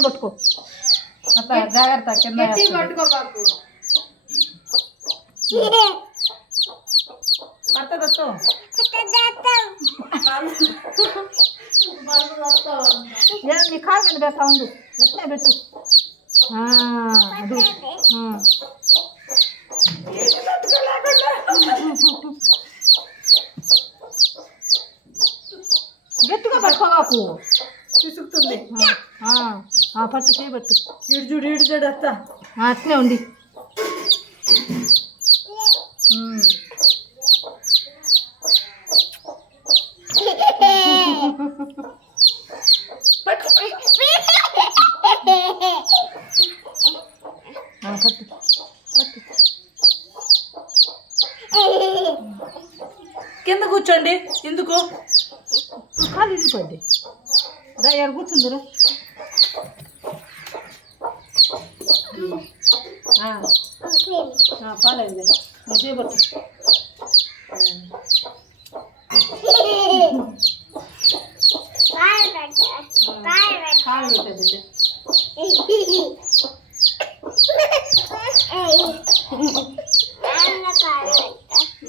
నిదానంగా పట్టుకో అట్లా జాగ్రత్త కింద పట్టుకో బాకు పడుతుంది ఏం నీ కాలు మీద పెడతా ఉండు ఎట్లా పెట్టు అది గట్టిగా పట్టుకోవాకు పిసుకుతుంది పట్టు చేయబట్టు ఇడు చూడు అత్త అట్లే ఉండి పట్టు పట్టు కింద కూర్చోండి ఎందుకు కాలు ఇరిగిపోద్ది రా ఎక్కడ కూర్చుందిరా పాలేదు నువ్వు చేయబట్టు కాలు పెట్టదు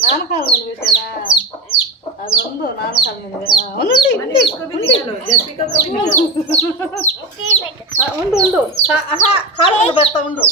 నాన్న కాలు మీద పెట్టానా అది ఉందో నాన్న కాలు మీద ఉండు ఉండు కాలు మీద పెడతా ఉండు